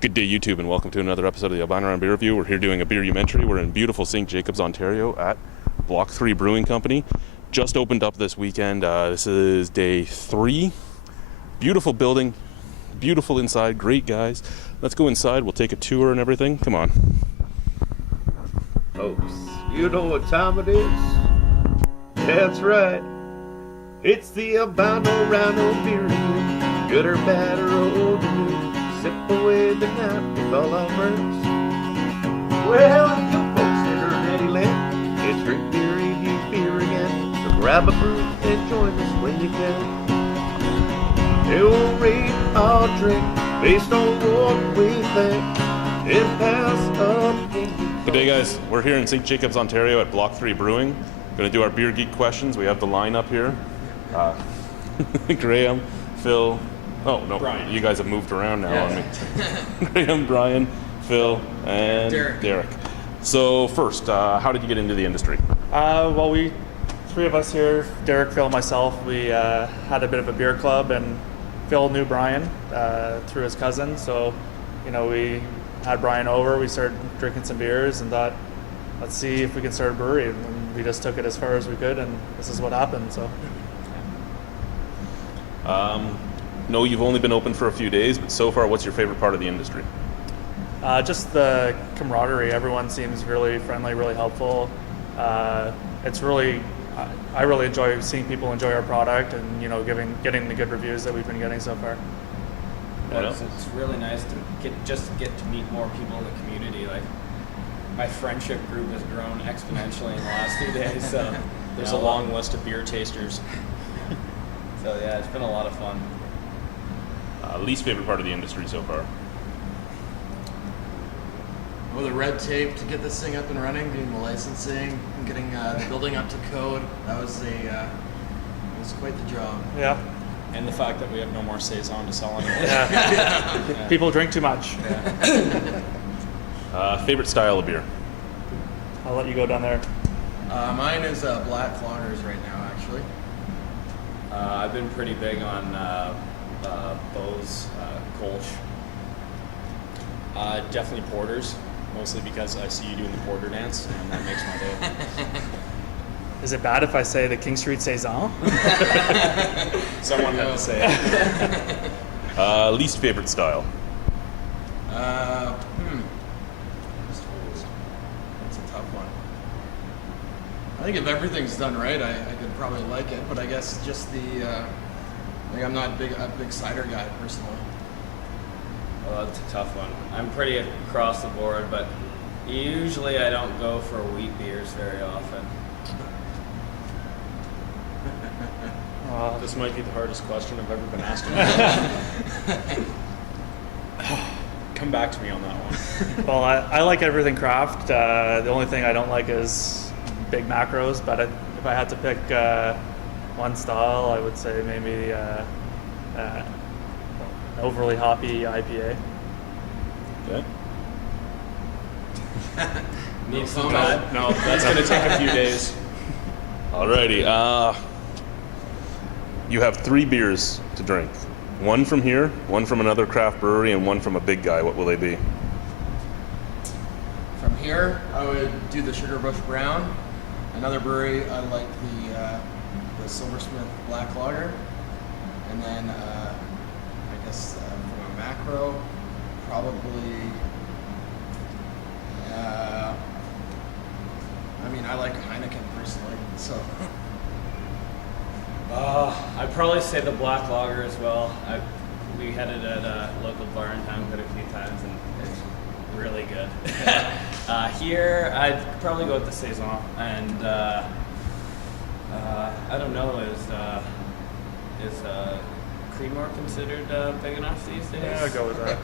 Good day, YouTube, and welcome to another episode of the Albino Rhino Beer Review. We're here doing a Beerumentary. We're in beautiful St. Jacobs, Ontario at Block 3 Brewing Company. Just opened up this weekend. This is day 3. Beautiful building, beautiful inside, great guys. Let's go inside. We'll take a tour and everything. Come on. Folks, you know what time it is? That's right. It's the Albino Rhino Beer Review. Good or bad or old or new. Sip away the night with all our friends. Well, you folks that are ready, land, it's drink beer, review beer again. So grab a brew and join us when you can. They'll rate our drink based on what we think and pass up. Good day, guys. We're here in St. Jacobs, Ontario at Block 3 Brewing. Going to do our Beer Geek questions. We have the line up here. Graham, Phil. Oh, no, Brian. You guys have moved around now on me. Graham, Brian, Phil, and Derek. So first, how did you get into the industry? Well, we three of us here, Derek, Phil, myself, we had a bit of a beer club, and Phil knew Brian through his cousin. So, we had Brian over, we started drinking some beers and thought, let's see if we can start a brewery. And we just took it as far as we could, and this is what happened. So. No, you've only been open for a few days, but so far, what's your favorite part of the industry? Just the camaraderie. Everyone seems really friendly, really helpful. It's really, I really enjoy seeing people enjoy our product and getting the good reviews that we've been getting so far. It's really nice to get to meet more people in the community. Like, my friendship group has grown exponentially in the last 2 days. So there's a long list of beer tasters. So yeah, it's been a lot of fun. Least favorite part of the industry so far? Well, the red tape to get this thing up and running, getting the licensing, and getting the building up to code. That was quite the job. Yeah. And the fact that we have no more saison to sell anymore. Yeah. People drink too much. Yeah. Favorite style of beer? I'll let you go down there. Mine is black cloggers right now, actually. I've been pretty big on Bose, Kolsch. Definitely porters, mostly because I see you doing the porter dance, and that makes my day. Is it bad if I say the King Street Saison? Someone had to say it. Least favorite style? That's a tough one. I think if everything's done right, I could probably like it, but I guess just I'm not a big cider guy personally. Well, that's a tough one. I'm pretty across the board, but usually I don't go for wheat beers very often. This might be the hardest question I've ever been asked. Come back to me on that one. Well, I like everything craft. The only thing I don't like is big macros, but if I had to pick one style, I would say maybe overly hoppy IPA. Okay. Need some time. No, that's going to take a few days. Alrighty. You have 3 beers to drink. One from here, one from another craft brewery, and one from a big guy. What will they be? From here, I would do the Sugar Bush Brown. Another brewery, I like the Silversmith Black Lager. And then, I guess from a macro, probably, I like Heineken personally, so. I'd probably say the black lager as well. We had it at a local bar in town quite a few times, and it's really good. Here, I'd probably go with the Saison, and I don't know, is Creemore considered big enough these days? Yeah, I'll go with that.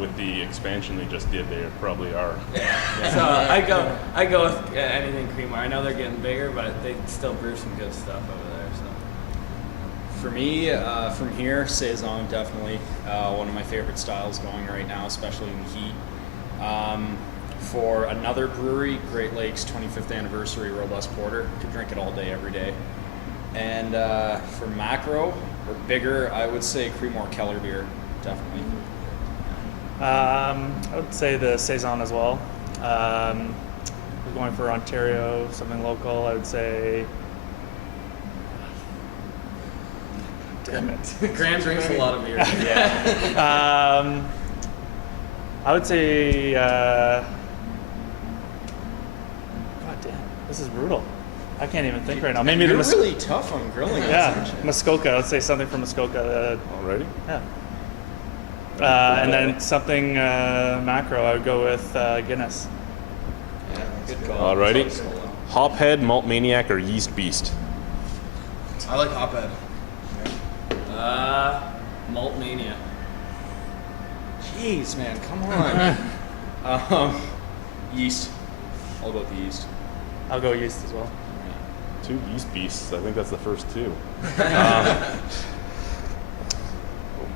With the expansion they just did, they probably are. Yeah. So I go with anything Creemore. I know they're getting bigger, but they still brew some good stuff over there. So. For me, from here, Saison definitely one of my favorite styles going right now, especially in the heat. For another brewery, Great Lakes 25th anniversary robust porter. Could drink it all day, every day. And for macro or bigger, I would say Creemore Keller beer, definitely. I would say the Saison as well. We're going for Ontario, something local. I would say. Damn it. Graham drinks a lot of beer. Yeah. I would say. God damn, this is brutal. I can't even think right now. Maybe You're the really tough on grilling. yeah, Muskoka. Let's say something from Muskoka. Alrighty. Yeah. And then something macro. I would go with Guinness. Yeah, good call. Alrighty. It's always cool. Hophead, Malt Maniac, or Yeast Beast? I like Hophead. Malt Mania. Jeez, man, come on. Yeast. All about the yeast. I'll go yeast as well. 2 Yeast Beasts. I think that's the first 2.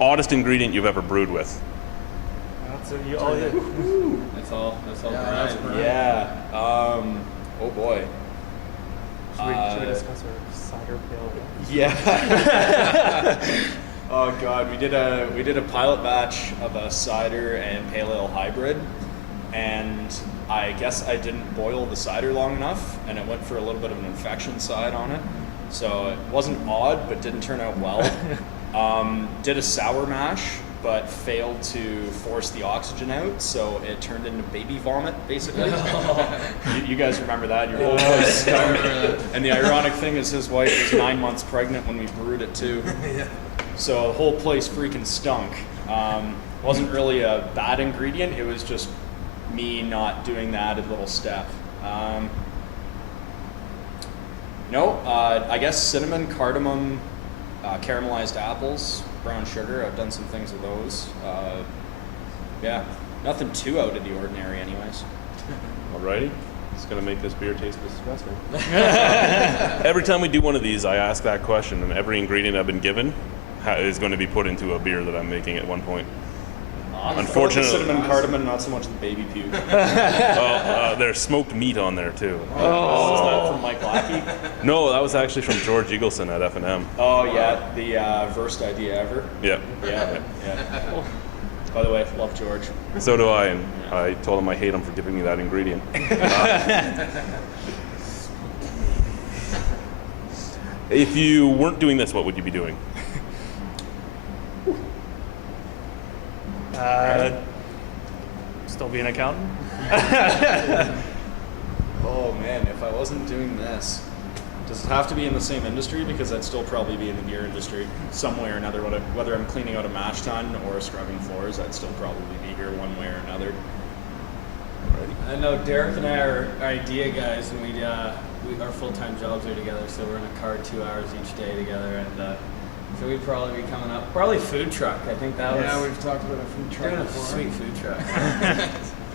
Oddest ingredient you've ever brewed with? That's That's all. Yeah, Brian. that's Brian. Yeah. Oh boy. Should we discuss our cider pale ale? Yeah. Oh god, we did a pilot batch of a cider and pale ale hybrid, and I guess I didn't boil the cider long enough, and it went for a little bit of an infection side on it. So it wasn't odd, but didn't turn out well. Did a sour mash, but failed to force the oxygen out, so it turned into baby vomit, basically. You guys remember that? Your whole place stunk. And the ironic thing is his wife was 9 months pregnant when we brewed it too. Yeah. So the whole place freaking stunk. Wasn't really a bad ingredient, it was just me not doing the added little step. I guess cinnamon, cardamom, caramelized apples, brown sugar. I've done some things with those. Yeah, nothing too out of the ordinary anyways. Alrighty. It's going to make this beer taste disgusting. Every time we do one of these, I ask that question, and every ingredient I've been given is going to be put into a beer that I'm making at one point. Unfortunately, Cinnamon, cardamom, not so much the baby puke. there's smoked meat on there too. Oh, is that from Mike Lackey? No, that was actually from George Eagleson at F&M. Oh yeah, the worst idea ever. Yeah. Yeah. By the way, love George. So do I, and I told him I hate him for giving me that ingredient. If you weren't doing this, what would you be doing? Still be an accountant. Oh man, if I wasn't doing this, does it have to be in the same industry? Because I'd still probably be in the beer industry some way or another. Whether I'm cleaning out a mash tun or scrubbing floors, I'd still probably be here one way or another. I know Derek and I are idea guys, and our full-time jobs are together, so we're in a car 2 hours each day together, and so we'd probably be coming up. Probably food truck. I think that was. Yeah, we've talked about a food truck doing a before. sweet food truck.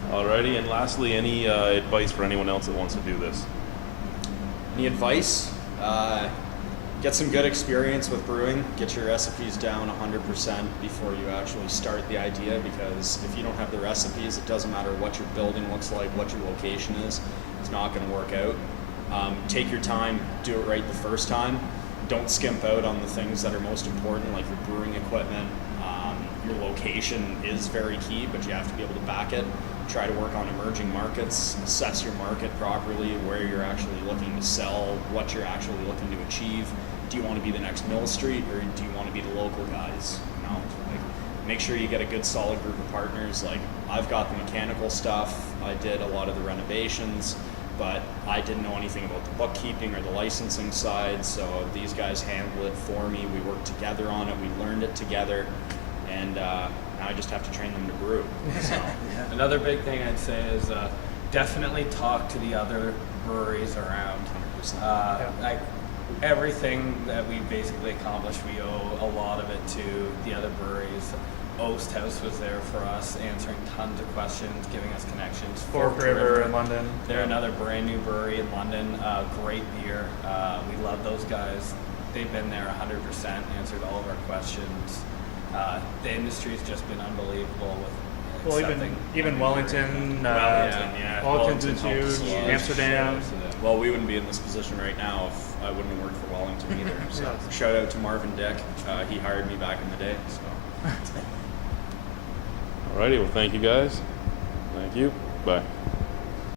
Alrighty, and lastly, any advice for anyone else that wants to do this? Any advice? Get some good experience with brewing. Get your recipes down 100% before you actually start the idea, because if you don't have the recipes, it doesn't matter what your building looks like, what your location is, it's not going to work out. Take your time, do it right the first time. Don't skimp out on the things that are most important, like your brewing equipment. Your location is very key, but you have to be able to back it. Try to work on emerging markets, assess your market properly, where you're actually looking to sell, what you're actually looking to achieve. Do you want to be the next Mill Street, or do you want to be the local guys? You know, like, make sure you get a good solid group of partners. Like, I've got the mechanical stuff, I did a lot of the renovations, but I didn't know anything about the bookkeeping or the licensing side, so these guys handled it for me. We worked together on it, we learned it together, and now I just have to train them to brew. So. Another big thing I'd say is definitely talk to the other breweries around. 100%. Everything that we basically accomplished, we owe a lot of it to the other breweries. Oast House was there for us, answering tons of questions, giving us connections. Fork River in London. They're another brand new brewery in London. Great beer. We love those guys. They've been there 100%, answered all of our questions. The industry's just been unbelievable with Well, accepting. even Wellington. Wellington's huge. Yeah. Amsterdam. Well, we wouldn't be in this position right now if I wouldn't have worked for Wellington either. So Yeah. shout out to Marvin Dick. He hired me back in the day. So. Alrighty, well, thank you guys. Thank you. Bye.